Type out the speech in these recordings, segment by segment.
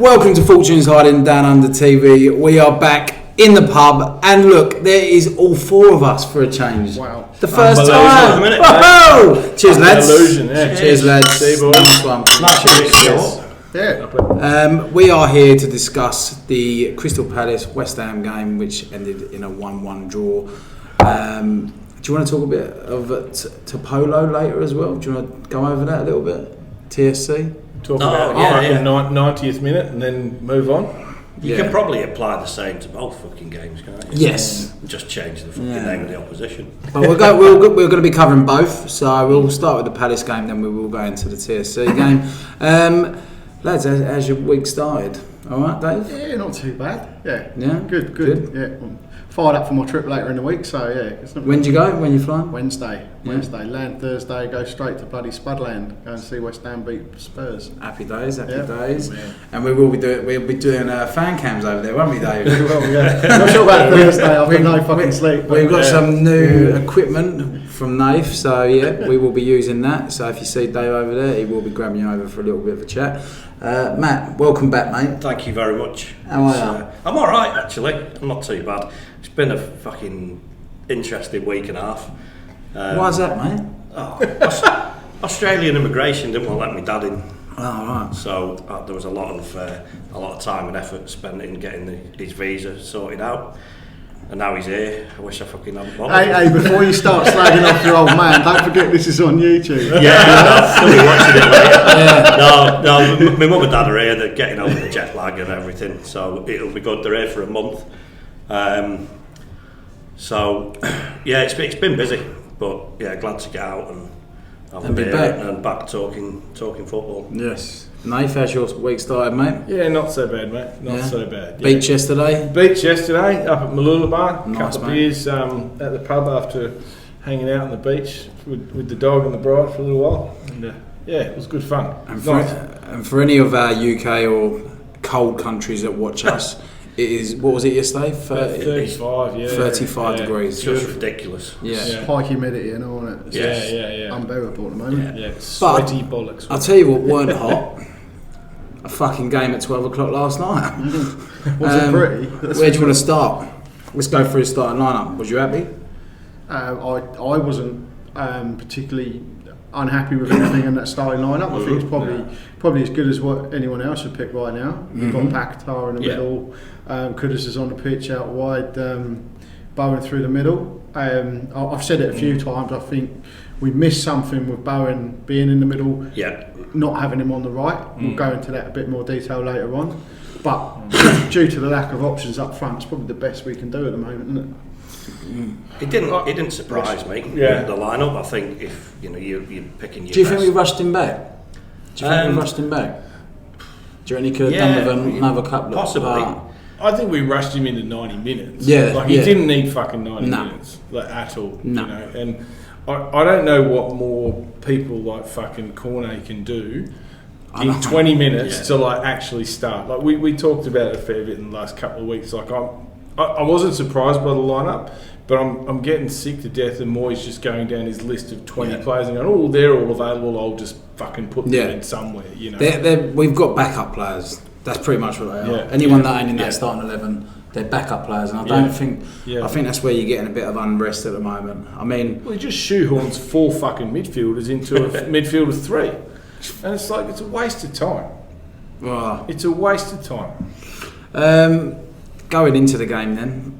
Welcome to Fortune's Hiding Down Under TV. We are back in the pub, and look, there is all four of us for a change. Wow. The first time. Whoa! Cheers, lads. Illusion, yeah. Cheers, lads. See you, boys. Nice one. Cheers. Yeah. We are here to discuss the Crystal Palace West Ham game, which ended in a 1-1 draw. Do you want to talk a bit of Topolo later as well? Do you want to go over that a little bit? TSC? Talk about the 90th minute and then move on. You can probably apply the same to both fucking games, can't you? Yes. Just change the fucking name of the opposition. But we're going to be covering both, so we'll start with the Palace game, then we will go into the TSC game. Lads, how's your week started? All right, Dave? Yeah, not too bad. Yeah? Good. Yeah, I'm fired up for my trip later in the week, so yeah. It's not When do you go? When you flying? Wednesday. Land Thursday, go straight to bloody Spudland, go and see West Ham beat Spurs. Happy days. Yeah. And we'll be doing fan cams over there, won't we, Dave? Well, yeah. Not sure about Thursday after no fucking sleep. We've got some new equipment from Naif, so yeah, we will be using that. So if you see Dave over there, he will be grabbing you over for a little bit of a chat. Matt, welcome back, mate. Thank you very much. How are you? I'm alright, actually. I'm not too bad. It's been a fucking interesting week and a half. Why is that, mate? Australian immigration didn't want to let me dad in. Oh, right. So there was a lot of time and effort spent in getting his visa sorted out. And now he's here. I wish I fucking hadn't bothered. Hey, before you start slagging off your old man, don't forget this is on YouTube. Yeah, I'll be watching it later. No, my mum and dad are here. They're getting over the jet lag and everything, so it'll be good. They're here for a month. So yeah, it's been busy, but yeah, glad to get out and have a beer and back talking football. Yes. Naif, how's your week started, mate? Yeah, not so bad, mate. Not so bad. Beach yesterday? Beach yesterday, up at Mooloolaba. Nice, couple of mate. beers at the pub after hanging out on the beach with the dog and the bride for a little while. And yeah, it was good fun. And for any of our UK or cold countries that watch us, it is, what was it yesterday? 35, yeah. 35 degrees. It's just ridiculous. Yeah. High humidity and all, isn't it? Yeah. Unbearable at the moment. Yeah, sweaty bollocks. I'll tell you what weren't hot. A fucking game at 12 o'clock last night. Was it pretty? Where do you want to start? Let's go through the starting lineup. Was you happy? I wasn't particularly unhappy with anything in that starting lineup. I think it's probably as good as what anyone else would pick right now. You've got Paquetá in the middle, Kudus is on the pitch out wide, Bowen through the middle. I've said it a few times, I think we missed something with Bowen being in the middle, not having him on the right. We'll go into that a bit more detail later on. But due to the lack of options up front, it's probably the best we can do at the moment, isn't it? It didn't surprise me. The lineup. I think if you're picking your. Do you best. think we rushed him back? Do you think we rushed him back? Do you reckon he could have done with another couple? Possibly. I think we rushed him into 90 minutes. Yeah, he didn't need fucking 90 minutes at all. No. You know, and I don't know what more people like fucking Cornet can do in 20 minutes to like actually start. Like we talked about it a fair bit in the last couple of weeks. Like I wasn't surprised by the lineup, but I'm getting sick to death of Moyes just going down his list of 20 players and going, oh, they're all available. I'll just fucking put them in somewhere. You know, we've got backup players. That's pretty much what they are. Anyone that ain't in that starting 11, they're backup players, and I don't think. I think that's where you're getting a bit of unrest at the moment. I mean, he just shoehorns 4 fucking midfielders into a midfield of 3, and it's like it's a waste of time. It's a waste of time. Going into the game then,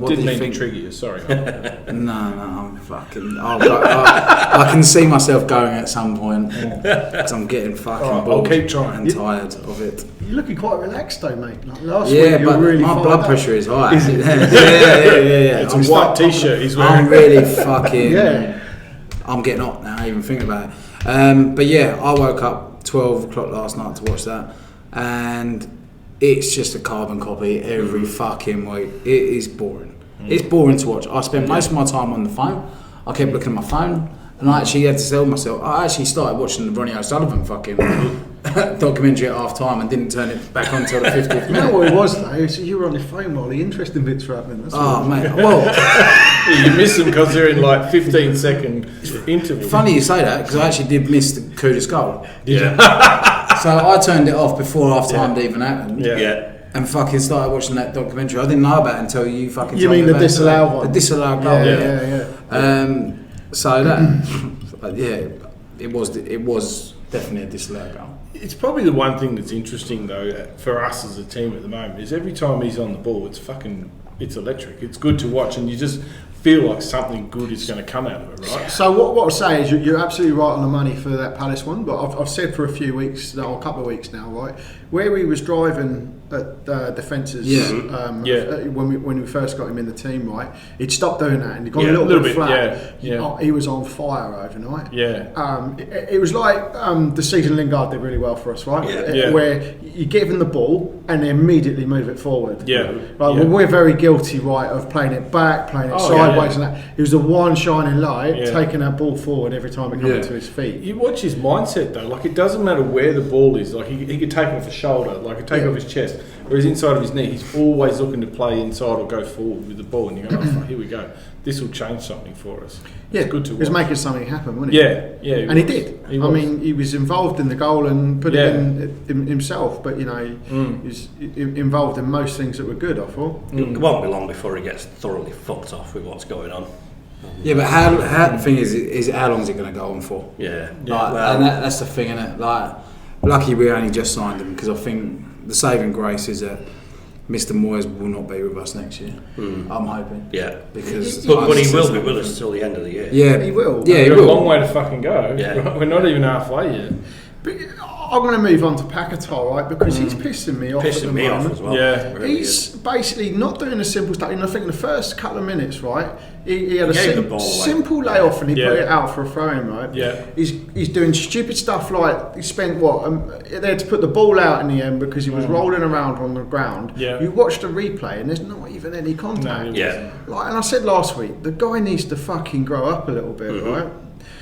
what didn't did you mean think? to trigger you. Sorry. No, I'm fucking. I can see myself going at some point because I'm getting fucking bored. I'll keep trying. And tired of it. You're looking quite relaxed though, mate. Like last week, Yeah, you but were really my fired blood up. pressure is high. Is it? Yeah. It's a white t-shirt he's wearing. I'm really fucking. I'm getting hot now, even thinking about it. But yeah, I woke up 12 o'clock last night to watch that, and it's just a carbon copy every fucking week. It is boring. It's boring to watch. I spent most of my time on the phone. I kept looking at my phone, and I actually had to tell myself. I actually started watching the Ronnie O'Sullivan fucking documentary at half time and didn't turn it back on until the 50th minute. You know what it was though? So you were on your phone while the interesting bits were happening. That's Oh mate, well, You miss them because they're in like 15-second intervals. funny you say that because I actually did miss the Kudus goal. So I turned it off before half time even happened. Yeah. And fucking started watching that documentary. I didn't know about it until you fucking. You told mean me the about disallowed it. one? The disallowed goal. Yeah. So that, it was definitely a disallowed goal. It's probably the one thing that's interesting though for us as a team at the moment is every time he's on the ball, it's electric. It's good to watch, and you just feel like something good is going to come out of it, right? So what I'll say is you're absolutely right on the money for that Palace one, but I've said for a few weeks, or a couple of weeks now, right, where he was driving at defences when we first got him in the team, right, he'd stopped doing that and he got a little bit flat. He was on fire overnight. It was like the season Lingard did really well for us, right? Where you give him the ball and they immediately move it forward. Well, we're very guilty, right, of playing it back, playing it sideways and that. He was the one shining light, taking that ball forward every time it came to his feet. You watch his mindset though, like it doesn't matter where the ball is, like he could take it off his shoulder, like he could take it off his chest, or he's inside of his knee, he's always looking to play inside or go forward with the ball, and you go, oh, fuck, here we go. This will change something for us. It's good to watch. He was making something happen, wasn't he? And he did. I mean, he was involved in the goal and put it in himself, but, you know, he's involved in most things that were good, I thought. It won't be long before he gets thoroughly fucked off with what's going on. Yeah, but how the thing is how long is it going to go on for? And that's the thing, innit? Like, lucky we only just signed him, because I think the saving grace is that Mr. Moyes will not be with us next year. I'm hoping. Because but he will be with us till the end of the year. Yeah, he will. Yeah, he We've got will. a long way to fucking go. We're not even halfway yet. But I'm going to move on to Paquetá, right? Because he's pissing me off at the moment. Off as well. Yeah. He's basically not doing a simple stuff. And I think in the first couple of minutes, right, he had a simple layoff and he put it out for a throw-in, right? Yeah. He's doing stupid stuff like he spent they had to put the ball out in the end because he was rolling around on the ground. Yeah. You watch the replay and there's not even any contact. Like, and I said last week, the guy needs to fucking grow up a little bit, right?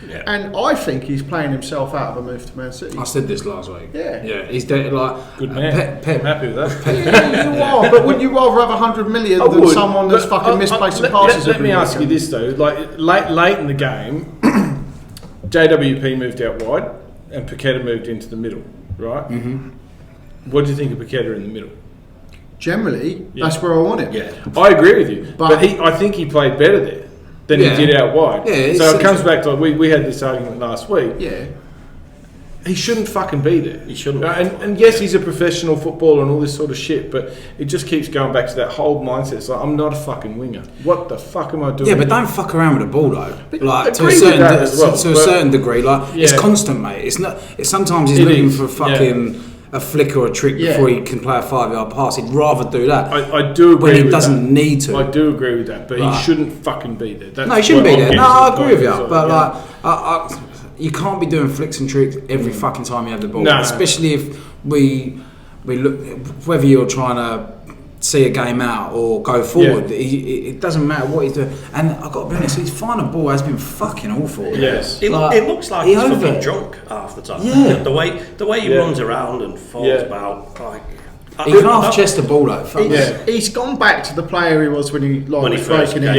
Yeah. And I think he's playing himself out of a move to Man City. I said this last week. Yeah. He's dead, like good man. I'm happy with that. Yeah, you are. But wouldn't you rather have 100 million than someone that's fucking misplacing passes? Let me ask you this though: like late in the game, JWP moved out wide, and Paquetá moved into the middle, right? What do you think of Paquetá in the middle? Generally, that's where I want him. Yeah, I agree with you. But I think he played better there than he did out wide. Yeah, so it comes back to we had this argument last week. Yeah. He shouldn't fucking be there. He shouldn't. And yes, he's a professional footballer and all this sort of shit, but it just keeps going back to that whole mindset. It's like, I'm not a fucking winger. What the fuck am I doing? Yeah, but don't fuck around with the ball though. But like to agree with that as well, a certain degree. Like it's constant, mate. It's not. Sometimes he's looking for fucking a flick or a trick before he can play a 5-yard pass. He'd rather do that. I do agree when he with doesn't that. need to. I do agree with that, but he shouldn't fucking be there. No, he shouldn't be there. No, I agree with you. But you can't be doing flicks and tricks every fucking time you have the ball. No. Especially if we look, whether you're trying to see a game out or go forward, it doesn't matter what he's doing. And I've got to be honest, his final ball has been fucking awful. Yes. It looks like he's fucking drunk half the time. Yeah. The way he runs around and falls about, like... He can half chest the ball though. He's gone back to the player he was when he was breaking in.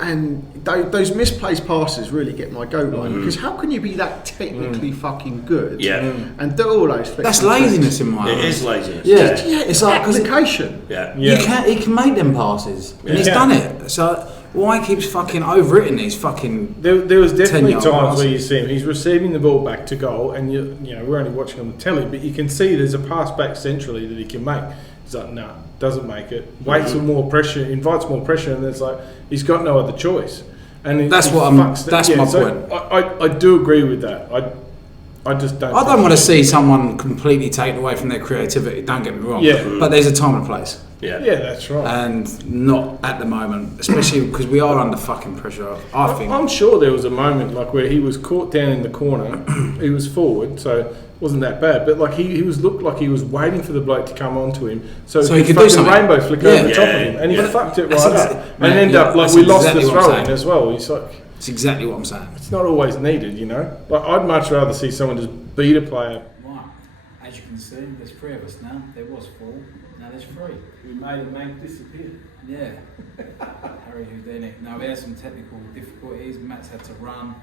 And those misplaced passes really get my goat line, because how can you be that technically fucking good and do all those things? That's laziness in my eyes. It is laziness. Yeah, it's like application. He can make them passes, and he's done it. So why he keeps fucking overwritten these fucking? There was definitely times passes where you see him. He's receiving the ball back to goal, and you know we're only watching on the telly, but you can see there's a pass back centrally that he can make. He's like, nah, doesn't make it. Waits for more pressure, invites more pressure, and it's like he's got no other choice. And that's my point. I do agree with that. I just don't. I don't want to see someone completely taken away from their creativity. Don't get me wrong. But there's a time and place. Yeah, that's right. And not at the moment, especially because we are under fucking pressure. I think. I'm sure there was a moment like where he was caught down in the corner. He was forward, so it wasn't that bad. But like he looked like he was waiting for the bloke to come onto him, so he could do something. Rainbow flick over the top of him, and he fucked it right up, and ended up like we lost the throw in as well. He's like, it's exactly what I'm saying. It's not always needed, you know. Like I'd much rather see someone just beat a player. Right, as you can see, there's 3 of us now. There was 4, now there's 3. We made a man disappear. Yeah, Harry Houdini. No, we had some technical difficulties. Matt's had to run.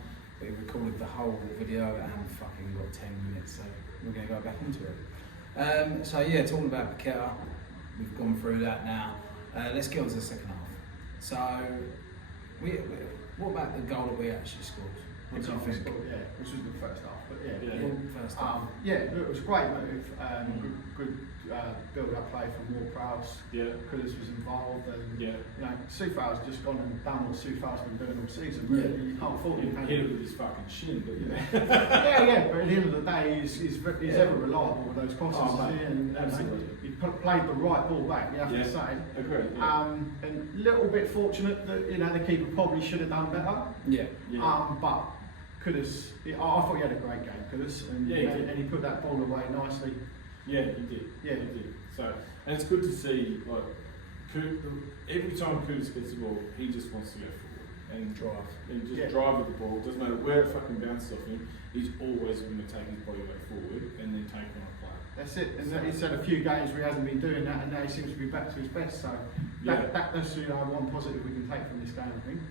we recorded the whole video and fucking got 10 minutes, so we're going to go back into it. So yeah, talking about Paqueta, we've gone through that now. Let's get on to the second half. So, what about the goal that we actually scored? What do you think? Yeah, which was the first half, but First half. it was a great move. Good build-up play from Ward-Prowse. Kudus was involved, and you know, Soufal's just gone and done what Soufal's been doing all season. Really, you can't fault him. Hit it with his fucking shin, but yeah. But at the end of the day, he's ever reliable with those crosses. He played the right ball back. You have to say. Agreed. And a little bit fortunate that the keeper probably should have done better. But Kudus, I thought he had a great game, Kudus, and he put that ball away nicely. Yeah, he did. Yeah, he did. So, and it's good to see, like, every time Kudus gets the ball, he just wants to go forward and drive. And just drive with the ball. Doesn't matter where it fucking bounces off him, he's always going to take his body weight forward and then take on a play. That's it. And he's had a few games where he hasn't been doing that, and now he seems to be back to his best. So that's one positive we can take from this game, I think.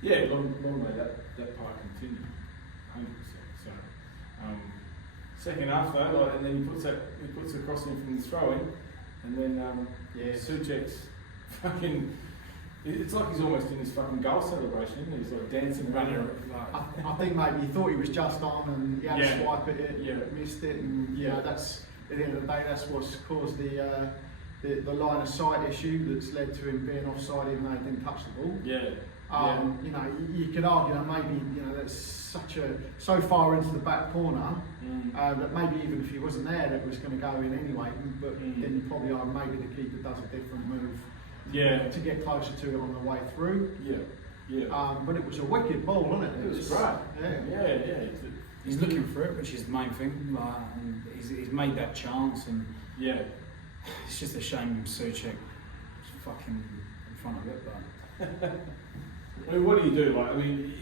Yeah, long may that part continue, 100%. So, second half though, and then he puts the cross in from the throw in, and then Souček's fucking. It's like he's almost in his fucking goal celebration, isn't he? He's like dancing, running. I think maybe he thought he was just on, and he had to swipe at it, missed it, and that's at the end of the day, that's what's caused the line of sight issue that's led to him being offside even though he didn't touch the ball. You could argue that maybe that's so far into the back corner that maybe even if he wasn't there, that was going to go in anyway. But then you probably are maybe the keeper does a different move. To get closer to it on the way through. But it was a wicked ball, wasn't it? It was great. He's looking for it, which is the main thing. And he's made that chance, and it's just a shame Souček is fucking in front of it. But I mean, what do you do? Like, I mean,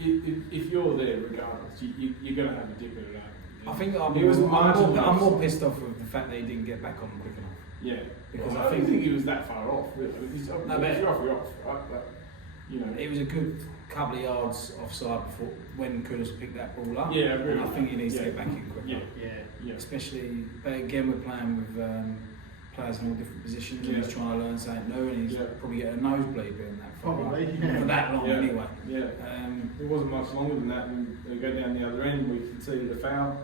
if you're there, regardless, you're going to have a dip at it. I think I'm more pissed off with the fact that he didn't get back on quick enough. Yeah, because I don't think he was that far off. Really. If you're off, right? But, it was a good couple of yards offside before when Kudus picked that ball up. Yeah, really. And I think he needs to get back in quicker. Yeah. Especially, but again, we're playing with players in all different positions, and he's trying to learn something new, and he's probably getting a nosebleed doing that for that long anyway. It wasn't much longer than that, and they go down the other end. We can see the foul.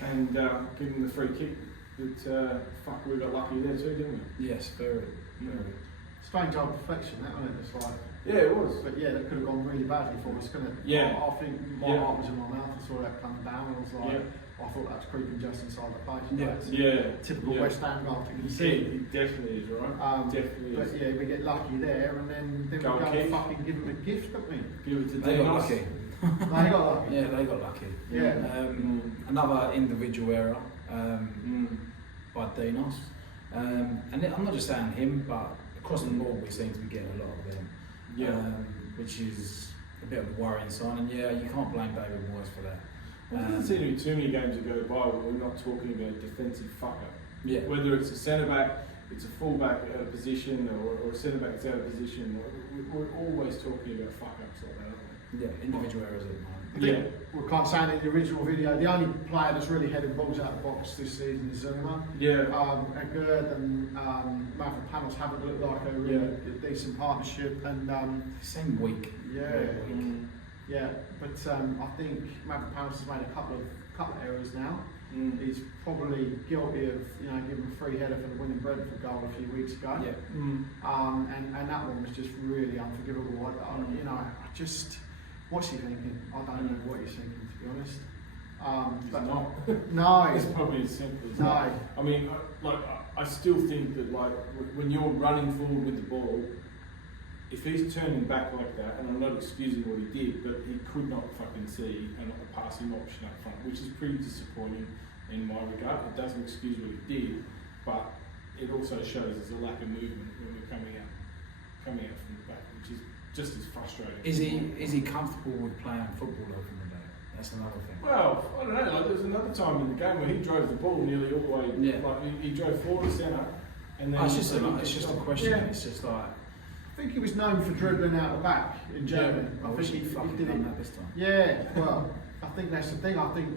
And give him the free kick. But we got lucky there too, didn't we? Yes, very. Strange old perfection, that wasn't it? It's like it was. But that could have gone really badly for us, couldn't it? I think my heart was in my mouth. I saw that coming down, and I was like, I thought that was creeping just inside the post. Typical West Ham goal to concede. He definitely is, right? Definitely is. But we get lucky there, and then we go and fucking give him a gift, don't we? Give it to They got lucky. They got lucky. Yeah, they got lucky. Another individual error by Dinos. And I'm not just saying him, but across the board we seem to be getting a lot of them. Which is a bit of a worrying sign. And you can't blame David Moyes for that. There doesn't seem to be too many games that go by where we're not talking about defensive fuck up. Whether it's a centre back, it's a full back out of position, or a centre back that's out of position. We're always talking about fuck ups like that, aren't we? Individual errors at the moment. We can't say in the original video, the only player that's really headed balls out of the box this season is Zuma. Gerd and Mavropanos haven't looked like a really decent partnership, and same week. But I think Mavropanos has made a couple of errors now. He's probably guilty of giving a free header for the winning Brentford goal a few weeks ago. And that one was just really unforgivable. What's he thinking? I don't know what he's thinking, to be honest. No, it's probably as simple as that. I mean, I still think that when you're running forward with the ball, if he's turning back like that, and I'm not excusing what he did, but he could not fucking see a passing option up front, which is pretty disappointing in my regard. It doesn't excuse what he did, but it also shows there's a lack of movement when we're coming out from the back, which is just as frustrating. Is he comfortable with playing football though from the day? That's another thing. Well, I don't know. There was another time in the game where he drove the ball nearly all the way. He drove forward to centre, and then it's just a question. It's just like think he was known for dribbling out the back in Germany. I I wish think he'd fucking did done it. that this time. Yeah, well, I think that's the thing. I think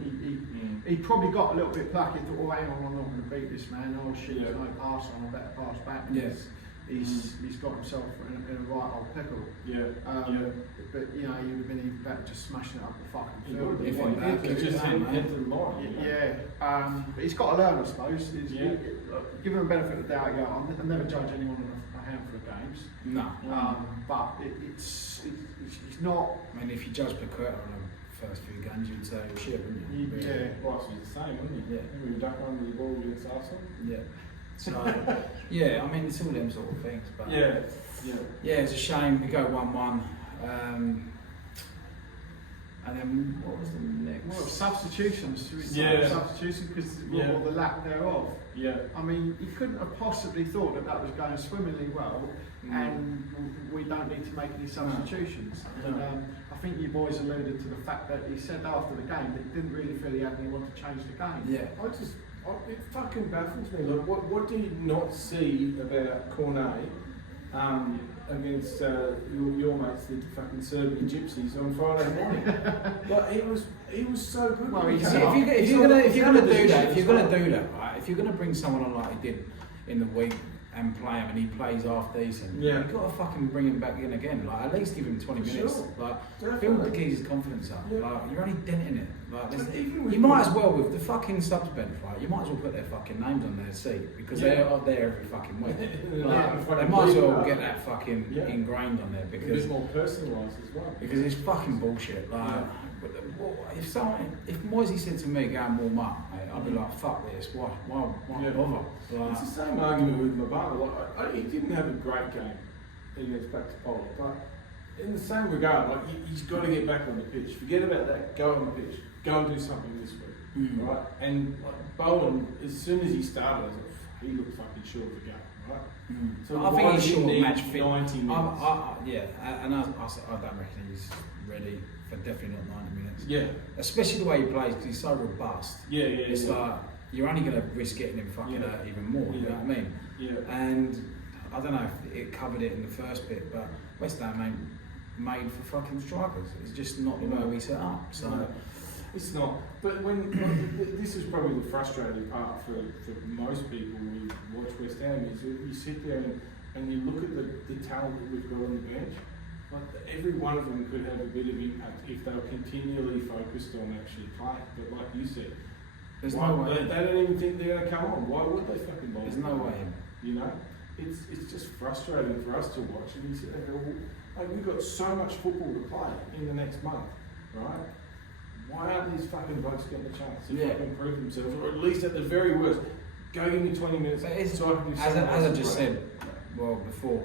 he probably got a little bit plucky. Thought, oh, hang on, I'm not going to beat this man. Oh shit, there's no pass on. I better pass back. Yes. He's got himself in a right old pickle. Yeah. But you know, he would have been even better just smashing it up the fucking He field. would If have he been had back, just to, hit the line. But he's got to learn, I suppose. Yeah. Give him a benefit of the doubt. I'll never judge anyone on a handful of games. No. But it's not. I mean, if you judge Paqueta on the first few games, you'd say shit, wouldn't you? Really? Yeah. Rice was the same, wasn't he? Yeah. We were ducking under the ball against Arsenal. Yeah. So, yeah, I mean, it's all them sort of things. But Yeah. it's a shame we go 1-1. And then what was the next? Well, substitutions. Yeah. Substitutions because Yeah. or the lack thereof. Yeah. I mean, you couldn't have possibly thought that was going swimmingly well, and we don't need to make any substitutions. No. And I think you boys alluded to the fact that he said after the game that he didn't really feel he had anyone to change the game. Yeah. It fucking baffles me. Like, what do you not see about Cornet against your mates, the fucking Serbian gypsies, on Friday morning? Like, he was so good. Well, See, he's- if you're gonna do that, right? If you're gonna bring someone on like he did in the week and play him, and he plays half decent, Yeah. you've got to fucking bring him back in again. Like at least give him 20 minutes. Sure. Like Definitely. build the geezer's confidence up. Yeah. Like you're only denting it. Like But even with you might as well with the fucking subs bench, right? You might as well put their fucking names on their seat because they Yeah. are there every fucking week. Yeah. Like, Fucking they might as well believe get that. that fucking Yeah. ingrained on there A bit because more personalised as well. it's fucking bullshit. Like, Yeah. if Moisey said to me, "Go and warm up," mate, I'd be like, "Fuck this! Why Yeah. bother?" Like, It's the same argument with Mabala. Like, he didn't have a great game against back to Polo, but in the same regard, like he's got to get back on the pitch. Forget about that. Go on the pitch. Go and do something this week, right? And like Bowen, as soon as he started, I was like, he looked fucking short of the game, right? So I think he's short need match fit. 90 minutes. I don't reckon he's ready for definitely not 90 minutes. Yeah, Especially the way he plays because he's so robust. yeah. It's like you're only going to risk getting him fucking Yeah. hurt even more. You know what I mean? Yeah. And I don't know if it covered it in the first bit, but West Ham ain't made for fucking strikers. It's just not the way we set up. So. No. It's not. But when this is probably the frustrating part for most people who watch West Ham is that you sit there and you look at the talent that we've got on the bench. Like every one of them could have a bit of impact if they were continually focused on actually playing. But like you said, There's why- no way. they don't even think they're going to come on. Why would they fucking bother? There's no way. You know, it's just frustrating for us to watch. And you sit there and go, well, like, we've got so much football to play in the next month, right? Why aren't these fucking blokes getting a chance to Yeah. fucking prove themselves, or at least at the very worst, go give me 20 minutes But it's, so I can do as something I else just great. said, well before,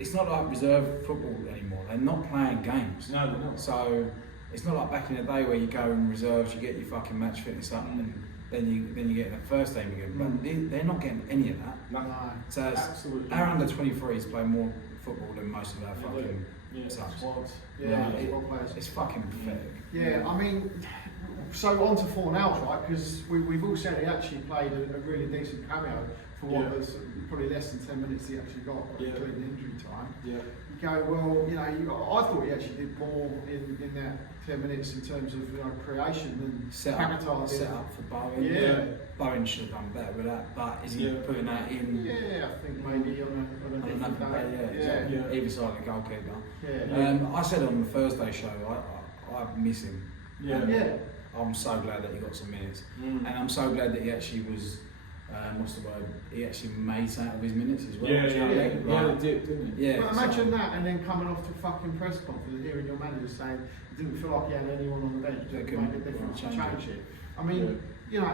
it's not like reserve football anymore. They're not playing games. No, they're not. So it's not like back in the day where you go in reserves, you get your fucking match fitness up, and then you get in the first team again. But they're not getting any of that. No. No. So it's, Absolutely. our under 23s play more football than most of our They fucking Yeah, subs. squads. Yeah, it- squad players. It's fucking pathetic. Yeah, I mean, so on to Fornals, right? Because we've all said he actually played a really decent cameo for what Yeah. was probably less than 10 minutes he actually got, Yeah. including injury time. Yeah. You go, well, you know, I thought he actually did more in that 10 minutes in terms of creation than Set Paquetá did. up for Bowen. Yeah. Bowen should have done better with that, but is he Yeah. putting that in? Yeah, I think maybe on a On different another day. day, Yeah. exactly. Either side of the goalkeeper. Yeah. I said on the Thursday show, I miss him. Yeah. Yeah. I'm so glad that he got some minutes, Mm. and I'm so glad that he actually was. What's the word? He actually made some out of his minutes as well. Yeah, do you know what I mean? He had a Like, dip, didn't he? yeah. But so- imagine that, and then coming off to fucking press conference, hearing your manager saying he didn't feel like he had anyone on the bench That that could could make a difference to change change it. I mean, you know,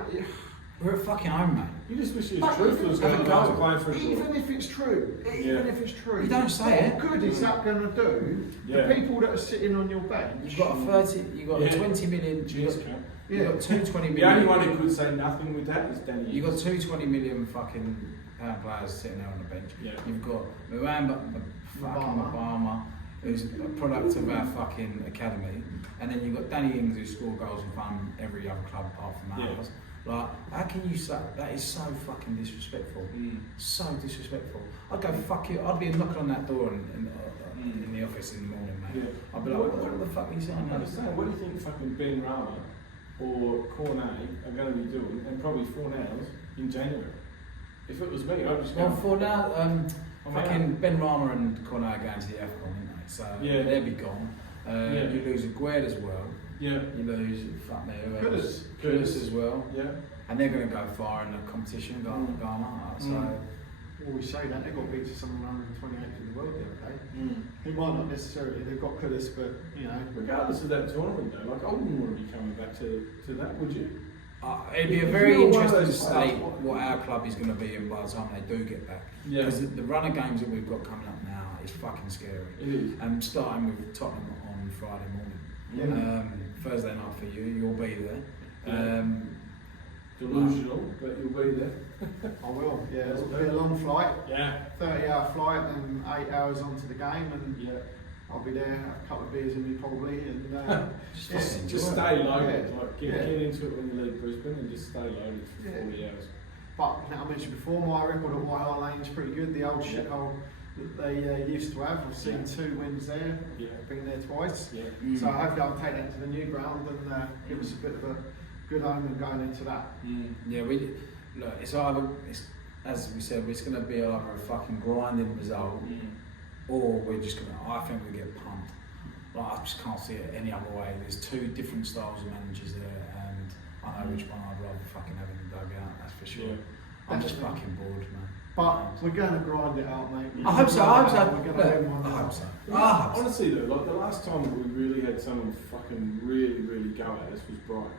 We're at fucking home, mate. You just wish he but was truthful as even- going to play for a even club. if it's true, Yeah. even if it's true, You don't say what it. good is that going to do? Yeah. The people that are sitting on your bench. You've got a 30. You've got Yeah. a 20 million. Cheers, You've got, Cam. you've got two 20 The million. only one who could say nothing with that is Danny. You've got two 20 million fucking pound players sitting there on the bench. Yeah. You've got Muamba, fucking Obama, who's a product of our fucking academy, and then you've got Danny Ings who scored goals and fun every other club apart from Yeah. ours. Like, how can can you say that is so fucking disrespectful? So disrespectful. I'd go fuck you. I'd be knocking on that door in the office in the morning, mate. Yeah. I'd be like, what the fuck are you saying? I understand. What do you think fucking Ben Rama or Cornet are going to be doing, and probably 4 hours in January? If it was me, I'd just go. Well, for now, I'm fucking out. Ben Rama and Cornet are going to the AFCON, aren't they? So Yeah. they'll be gone. Yeah. You lose Aguerd as well. Yeah. You lose, fuck me, who else? Curtis. Curtis as well. Yeah. And they're going to go far in the competition, Ghana. So, Well, we say that, they got beat to someone 128th in the world the other day. He might not necessarily, they've got Curtis, but, you know. Regardless of that tournament, though, like I wouldn't want to be coming back to that, would you? it'd be a If very you're one of interesting to those state players- what our club is going to be in by the time they do get back. Yeah. Because the run of games that we've got coming up now is fucking scary. It is. And starting with Tottenham on Friday morning. Yeah. Thursday night for you, you'll be there. Yeah. Delusional, but you'll be there. I will, yeah. It'll be a long flight, Yeah. 30-hour flight, and 8 hours onto the game, and Yeah. I'll be there, a couple of beers in me probably, and Just stay loaded. Yeah. Like get into it when you leave Brisbane and just stay loaded for 40 hours. But I think I mentioned before, my record at White Hart Lane is pretty good. The old shithole that they used to have. I've seen 2 wins there. Yeah. I've been there twice. Yeah. So hopefully I'll take that to the new ground and give us a bit of a good omen going into that. Yeah, it's either, as we said, it's going to be either a fucking grinding result, or we're just going to, I think we get pumped. Like, I just can't see it any other way. There's 2 different styles of managers there, and I know which one I'd rather fucking have in the dugout, that's for sure. Yeah. I'm just fucking bored, man. But we're going to grind it out, mate. I hope so, I hope so. We're going to win one. I hope so. Honestly though, like the last time we really had someone fucking really go at us was Brighton.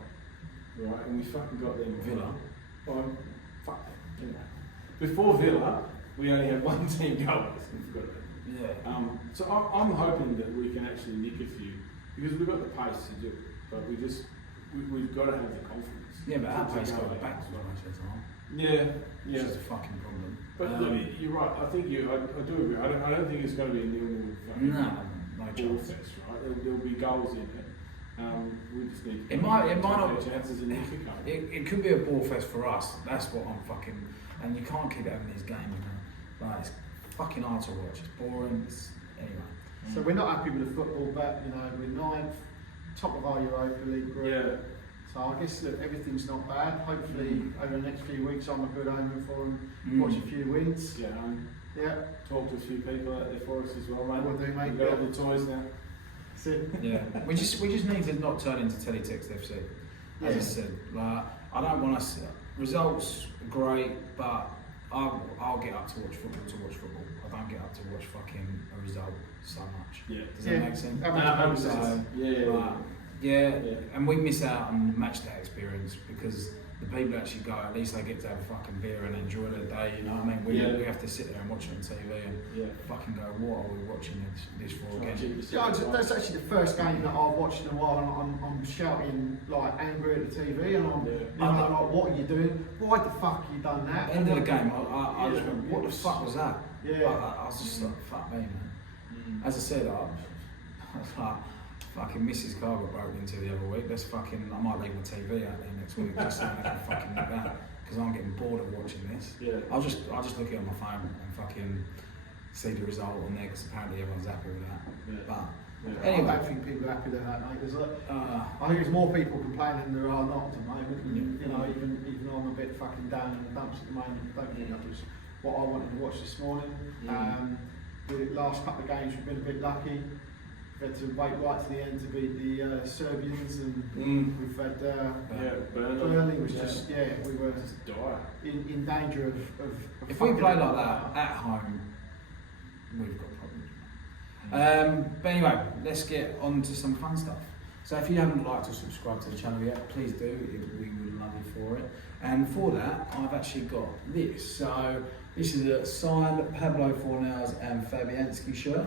Right? And we fucking got them Villa. Well, fuck them, you know. Before Villa, we only had 1 team go at us and forgot about it. Yeah. So I'm hoping that we can actually nick a few because we've got the pace to do it, but we've got to have the confidence. Yeah, but our to pace go goes there. backwards most of the time. Yeah, Which yeah. is a fucking problem. But look, you're right. I think I do agree. I don't think it's going to be a nil-nil fucking No ball chance. fest, right? There'll be goals in it. We just need. It might take not. our chances in Mexico. It could be a ball fest for us. That's what I'm fucking. And you can't keep having these games, man. Like, it's fucking hard to watch. It's boring. Anyway. So we're not happy with the football, but you know we're 9th, top of our Europa League group. Yeah. So I guess look, everything's not bad. Hopefully over the next few weeks I'm a good omen for them. Watch a few wins. Yeah. Yeah. Talk to a few people out there for us as well, mate. Will do, mate. We've got all the toys now. That's it. Yeah. we just need to not turn into Teletext FC. As I said, like, I don't want us results great, but I'll get up to watch football. I don't get up to watch fucking a result so much. Yeah. Does that make sense? That makes So, sense. yeah, and we miss out on match day experience because the people that actually go, at least they get to have a fucking beer and enjoy their day, you know what I mean? We have to sit there and watch it on TV and fucking go, what are we watching this for again? Yeah, that's actually the first game that I've watched in a while, and I'm shouting like angry at the TV, and I'm like, what are you doing? Why the fuck have you done that? At the end of the game, I just went, what the fuck was that? Yeah. I was just like, fuck me, man. As I said, I was like, fucking Mrs. Car got broken into the other week. I might leave my TV out there next week just so I can fucking look that because I'm getting bored of watching this. Yeah. I'll just look at it on my phone and fucking see the result on there because apparently everyone's happy with that. But I anyway, don't think people are happy with that, mate. I think there's more people complaining than there are not at the moment. And, you know, even though I'm a bit fucking down in the dumps at the moment, I don't think that was what I wanted to watch this morning. The last couple of games we've been a bit lucky. We've had to wait right to the end to beat the Serbians, and we've had Burnley was just we were Just dire. in danger of if we play like that at home, we've got problems. But anyway, let's get on to some fun stuff. So if you haven't liked or subscribed to the channel yet, please do. We would love you for it. And for that, I've actually got this. So this is a signed Pablo Fornals and Fabianski shirt.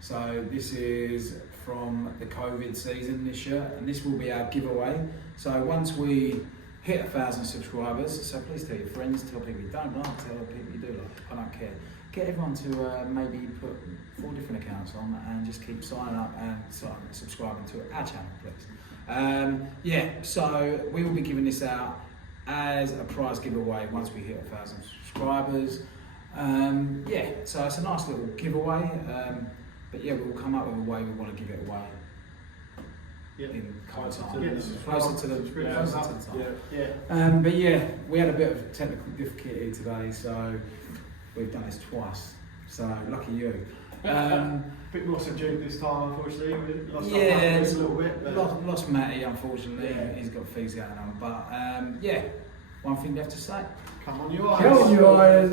So this is from the COVID season, this shirt, and this will be our giveaway. So once we hit 1,000 subscribers, so please tell your friends, tell people you don't like, tell people you do like, I don't care. Get everyone to maybe put 4 different accounts on and just keep signing up and subscribing to our channel, please. So we will be giving this out as a prize giveaway once we hit 1,000 subscribers. So it's a nice little giveaway. But yeah, we'll come up with a way we want to give it away. In closer to the time. But yeah, we had a bit of technical difficulty today, so we've done this twice. So lucky you. Bit more subdued this time, unfortunately. We lost Yeah, a little bit. Lost Matty, unfortunately. He's got things going on. But one thing left to say. Come on, you eyes. Come on, you eyes.